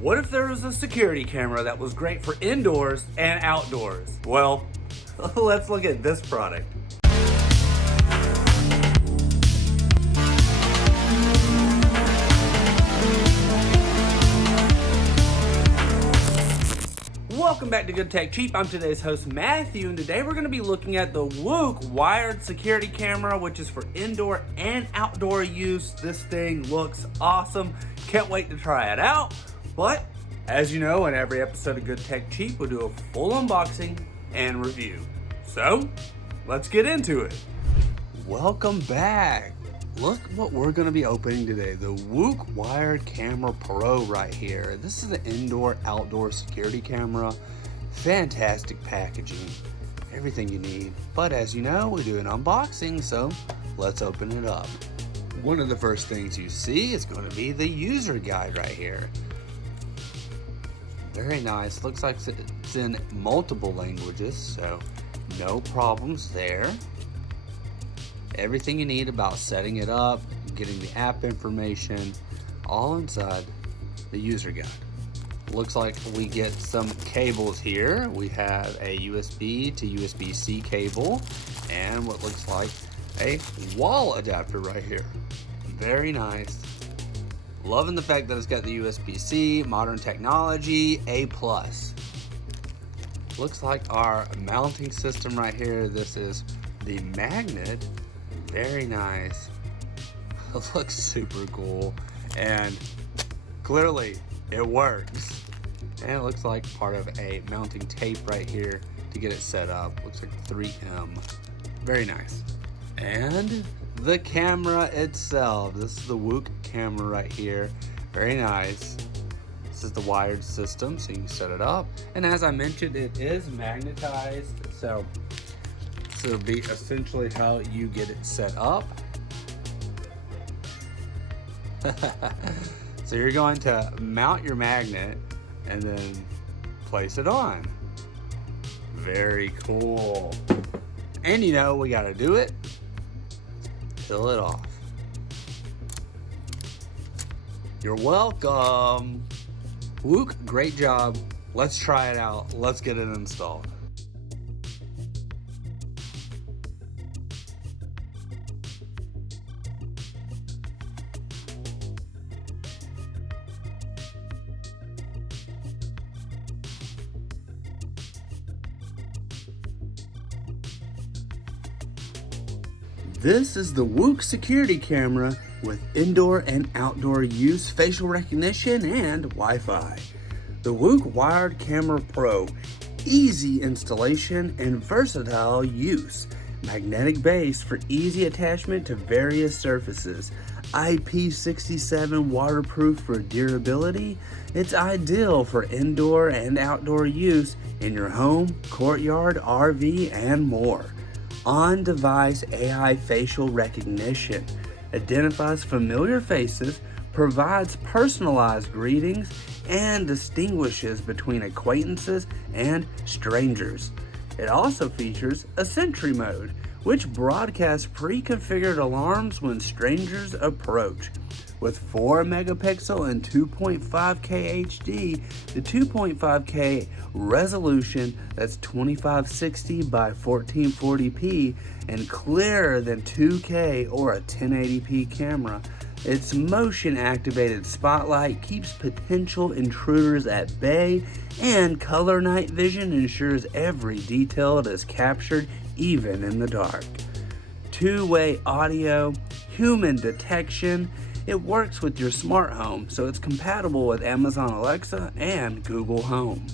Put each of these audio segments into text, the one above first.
What if there was a security camera that was great for indoors and outdoors? Well, let's look at this product. Welcome back to Good Tech Cheap. I'm today's host Matthew, and today we're going to be looking at the WUUK wired security camera, which is for indoor and outdoor use. This thing looks awesome. Can't wait to try it out. But as you know, in every episode of Good Tech Cheap, we'll do a full unboxing and review. So let's get into it. Welcome back. Look what we're going to be opening today. The WUUK Wired Camera Pro right here. This is an indoor-outdoor security camera. Fantastic packaging. Everything you need. But as you know, we do an unboxing, so let's open it up. One of the first things you see is going to be the user guide right here. Very nice. Looks like it's in multiple languages, so no problems there. Everything you need about setting it up, getting the app information, all inside the user guide. Looks like we get some cables here. We have a USB to USB-C cable and what looks like a wall adapter right here. Very nice. Loving the fact that it's got the USB-C, modern technology, A+. Looks like our mounting system right here. This is the magnet. Very nice. It looks super cool and clearly it works. And it looks like part of a mounting tape right here to get it set up. Looks like 3M. Very nice. And the camera itself. This is the WUUK camera right here. Very nice. This is the wired system, so you can set it up. And as I mentioned, it is magnetized. So this will be essentially how you get it set up. So you're going to mount your magnet and then place it on. Very cool. And you know, we gotta do it. Peel it off. You're welcome. WUUK, great job. Let's try it out. Let's get it installed. This is the WUUK security camera with indoor and outdoor use, facial recognition, and Wi-Fi. The WUUK Wired Camera Pro, easy installation and versatile use. Magnetic base for easy attachment to various surfaces. IP67 waterproof for durability. It's ideal for indoor and outdoor use in your home, courtyard, RV, and more. On-device AI facial recognition, identifies familiar faces, provides personalized greetings, and distinguishes between acquaintances and strangers. It also features a sentry mode, which broadcasts pre-configured alarms when strangers approach. With 4 megapixel and 2.5K HD, the 2.5K resolution, that's 2560 by 1440p, and clearer than 2K or a 1080p camera. Its motion-activated spotlight keeps potential intruders at bay, and color night vision ensures every detail is captured, even in the dark. Two-way audio, human detection. It works with your smart home, so it's compatible with Amazon Alexa and Google Home.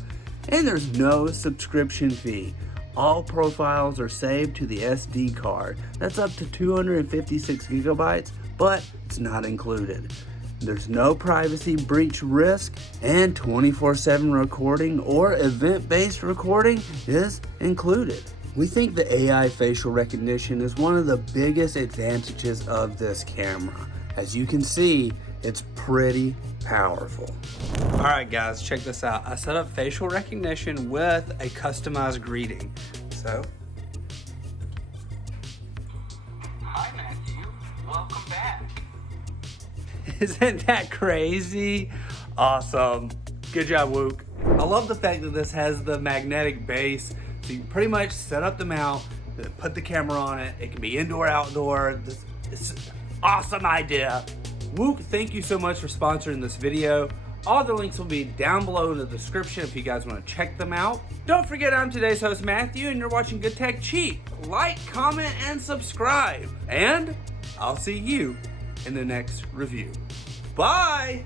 And there's no subscription fee. All profiles are saved to the SD card. That's up to 256 gigabytes, but it's not included. There's no privacy breach risk, and 24/7 recording or event-based recording is included. We think the AI facial recognition is one of the biggest advantages of this camera. As you can see, it's pretty powerful. All right, guys, check this out. I set up facial recognition with a customized greeting. So, hi, Matthew. Welcome back. Isn't that crazy? Awesome. Good job, WUUK. I love the fact that this has the magnetic base, so you can pretty much set up the mount, put the camera on it. It can be indoor, outdoor. It's an awesome idea. WUUK, thank you so much for sponsoring this video. All the links will be down below in the description if you guys want to check them out. Don't forget, I'm today's host, Matthew, and you're watching Good Tech Cheap. Like, comment, and subscribe. And I'll see you in the next review. Bye!